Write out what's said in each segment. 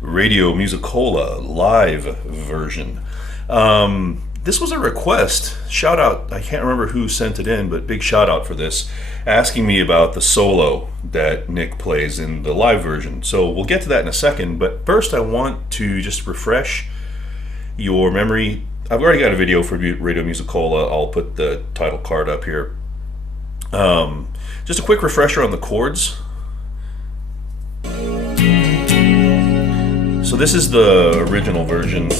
Radio Musicola live version. This was a request. Shout out, I can't remember who sent it in, but big shout out for this, asking me about the solo that Nick plays in the live version. So we'll get to that in a second, but first I want to just refresh your memory. I've already got a video for Radio Musicola. I'll put the title card up here. Just a quick refresher on the chords. So this is the original version.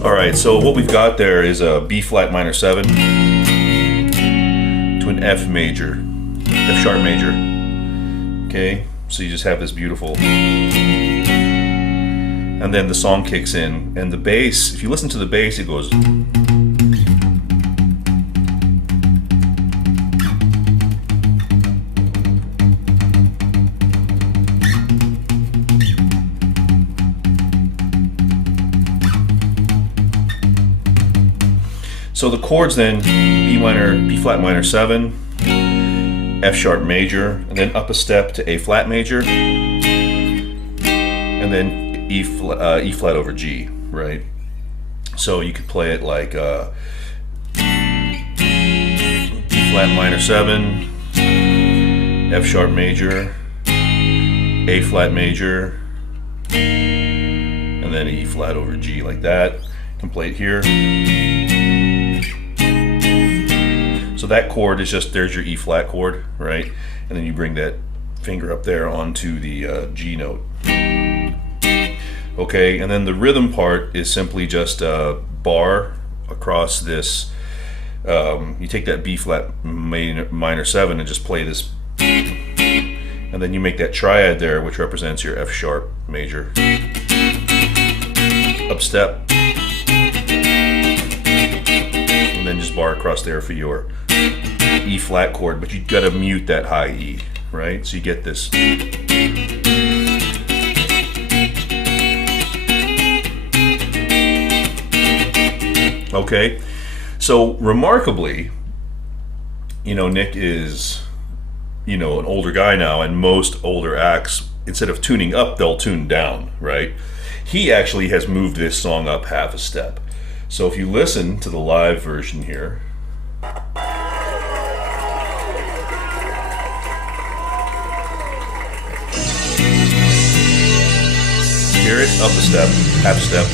Alright, so what we've got there is a B flat minor 7 to an F major, F sharp major. Okay, so you just have this beautiful, and then the song kicks in, and the bass, if you listen to the bass, it goes. So the chords then, B flat minor 7, F sharp major, and then up a step to A flat major, and then E flat over G, right? So you could play it like B flat minor 7, F sharp major, A flat major, and then E flat over G like that. You can play it here. So that chord is just, there's your E flat chord, right? And then you bring that finger up there onto the G note. Okay, and then the rhythm part is simply just a bar across this. You take that B flat minor 7 and just play this. And then you make that triad there, which represents your F sharp major. Up step. And then just bar across there for your E flat chord, but you gotta mute that high E, right? So you get this. Okay, so remarkably, Nick is, an older guy now, and most older acts, instead of tuning up, they'll tune down, right? He actually has moved this song up half a step. So if you listen to the live version here, hear it, up a step, half a step.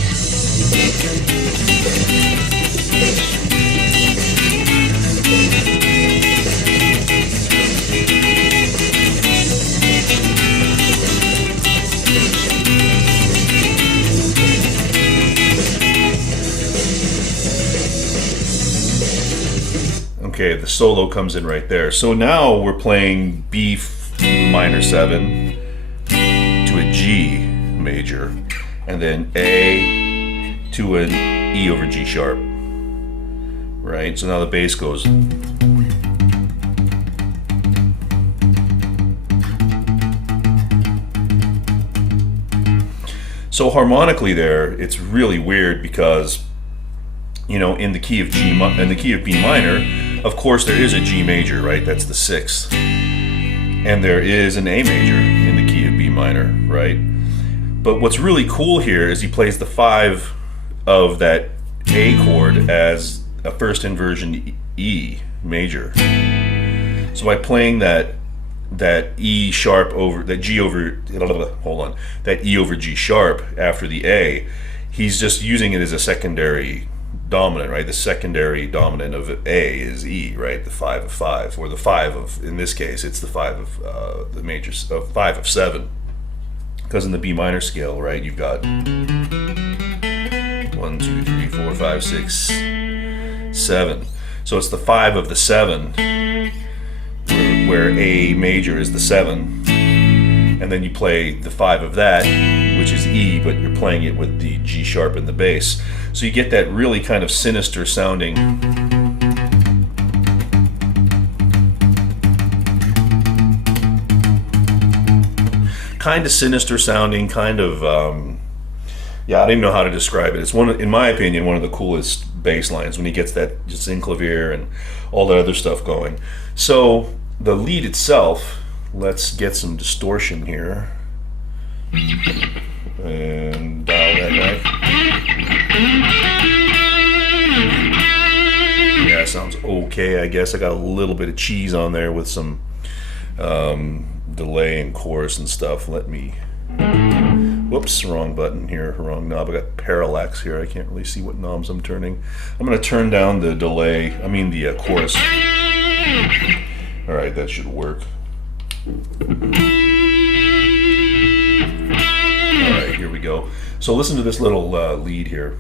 Okay, the solo comes in right there. So now we're playing B minor 7 to a G major, and then A to an E over G sharp, right? So now the bass goes. So harmonically there, it's really weird because, in the key of B minor, of course there is a G major, right? That's the 6th. And there is an A major in the key of B minor, right? But what's really cool here is he plays the 5 of that A chord as a first inversion E major. So by playing that E sharp over, that G over, that E over G sharp after the A, he's just using it as a secondary dominant, right? The secondary dominant of A is E, right? The 5 of 5, or the 5 of, in this case, it's the 5 of the major, 5 of 7. Because in the B minor scale, right, you've got 1, 2, 3, 4, 5, 6, 7. So it's the 5 of the 7, where A major is the 7, and then you play the 5 of that, which is E, but you're playing it with the G sharp and the bass. So you get that really kind of sinister sounding kind of yeah, I don't even know how to describe it. It's in my opinion, one of the coolest bass lines when he gets that just synclavier and all that other stuff going. So the lead itself, let's get some distortion here and dial that back. Yeah, it sounds okay, I guess. I got a little bit of cheese on there with some delay and chorus and stuff. Let me, whoops, wrong button here, wrong knob. I got parallax here. I can't really see what knobs I'm turning. I'm going to turn down the delay, the chorus. All right, that should work. All right, here we go. So listen to this little lead here.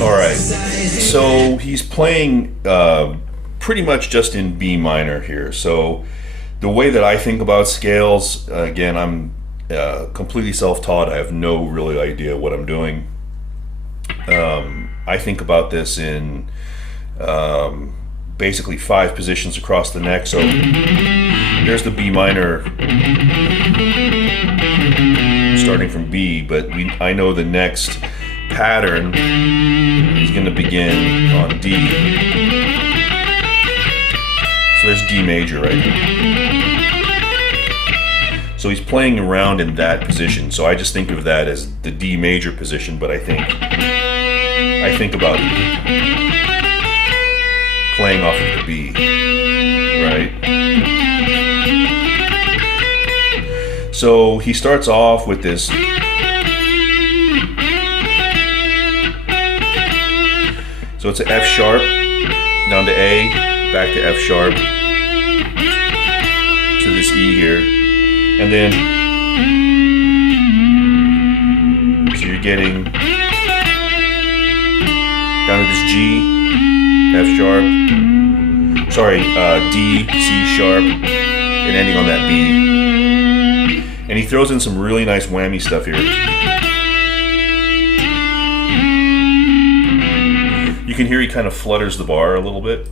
All right, so he's playing pretty much just in B minor here. So the way that I think about scales, again, I'm completely self-taught. I have no really idea what I'm doing. I think about this in basically 5 positions across the neck. So there's the B minor starting from B, but I know the next pattern is going to begin on D. So there's D major right here. So he's playing around in that position. So I just think of that as the D major position, but I think about playing off of the B, right? So he starts off with this. So it's an F sharp, down to A, back to F sharp, to this E here, and then, so you're getting down to this G, F sharp, D, C sharp, and ending on that B. And he throws in some really nice whammy stuff here. You can hear he kind of flutters the bar a little bit.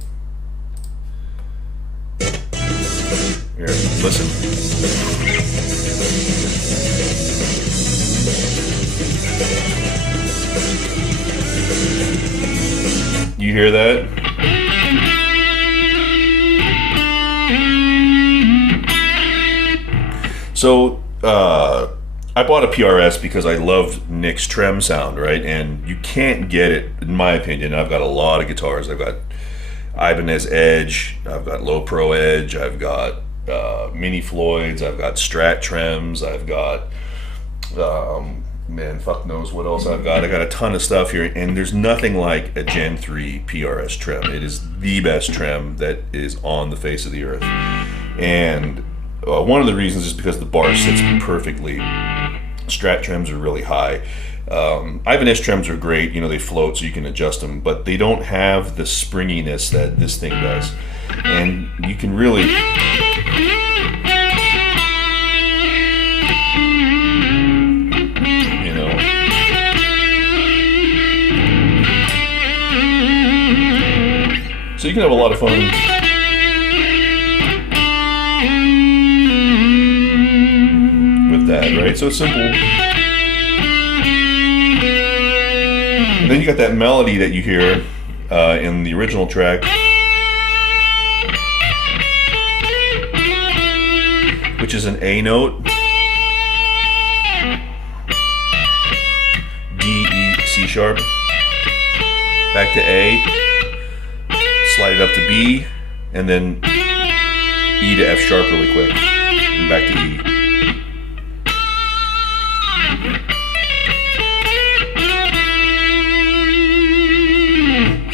Here, listen. You hear that? So, I bought a PRS because I loved Nick's trem sound, right? And you can't get it, in my opinion. I've got a lot of guitars. I've got Ibanez Edge, I've got Low Pro Edge, I've got Mini Floyds, I've got Strat trems, I've got, man, fuck knows what else I've got. I got a ton of stuff here, and there's nothing like a Gen 3 PRS trem. It is the best trem that is on the face of the earth. And one of the reasons is because the bar sits perfectly. Strat trems are really high. Ibanez trems are great, they float so you can adjust them, but they don't have the springiness that this thing does. And you can really, so you can have a lot of fun. That, right? So it's simple. And then you got that melody that you hear in the original track, which is an A note, D, E, C sharp, back to A, slide it up to B, and then E to F sharp really quick, and back to E.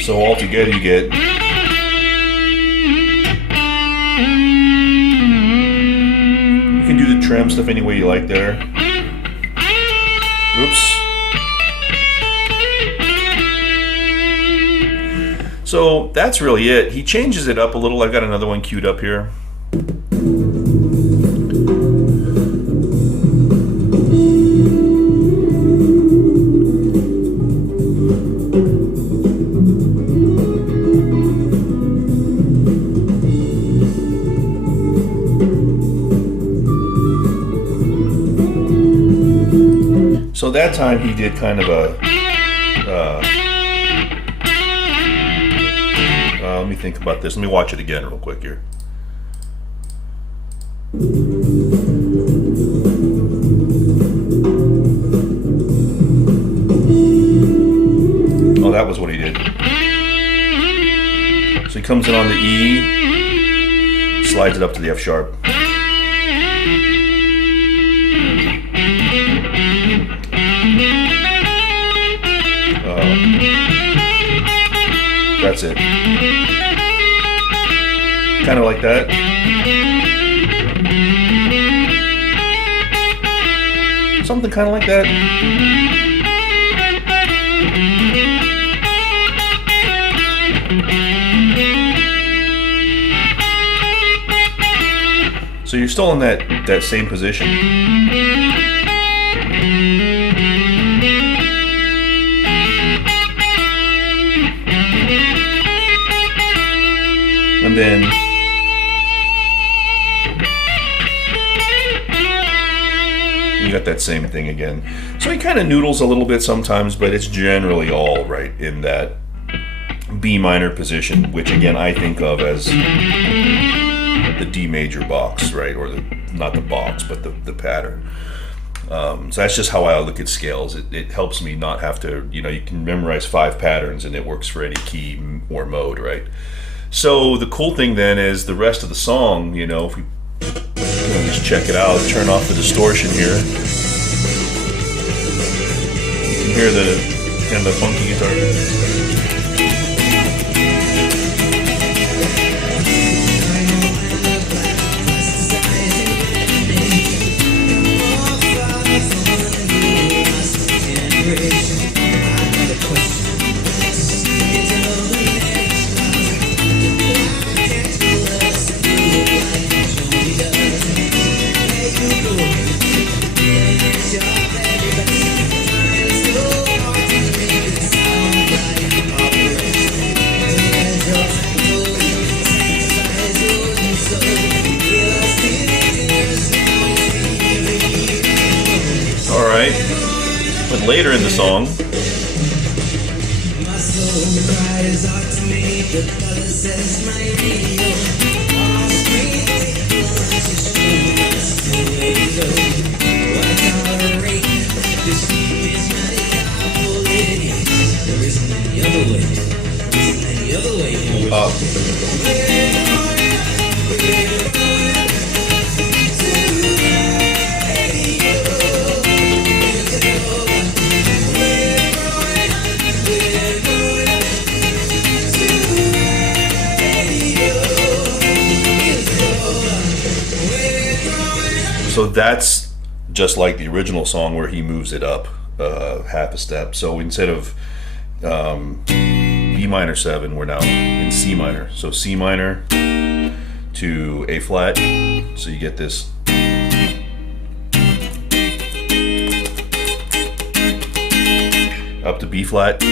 So altogether you get you can do the trem stuff any way you like there. Oops. So that's really it. He changes it up a little. I've got another one queued up here. So that time he did kind of a, let me think about this. Let me watch it again real quick here. Oh, that was what he did. So he comes in on the E, slides it up to the F sharp. That's it. Kind of like that. Something kind of like that. So you're still in that same position. And then you got that same thing again. So he kind of noodles a little bit sometimes, but it's generally all right in that B minor position, which again I think of as the D major box, right? Or not the box, but the pattern. So that's just how I look at scales. It helps me not have to, you can memorize 5 patterns and it works for any key or mode, right? So the cool thing then is the rest of the song, if we just check it out, turn off the distortion here. You can hear the kind of the funky guitar. But later in the song, so that's just like the original song where he moves it up half a step. So instead of B minor 7, we're now in C minor. So C minor to A flat. So you get this. Up to B flat.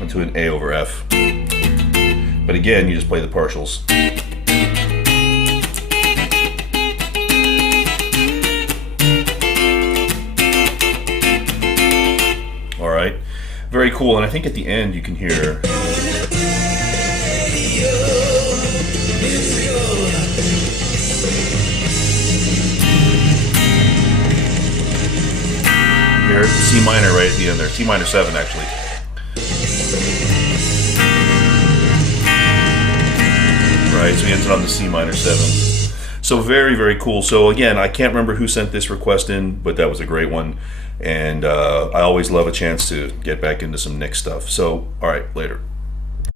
Onto an A over F. But again, you just play the partials. Alright, very cool, and I think at the end you can hear C minor right at the end there, C minor 7 actually. Right, so he ends it on the C minor 7. So very, very cool. So again, I can't remember who sent this request in, but that was a great one. And I always love a chance to get back into some Nick stuff. So, all right, later.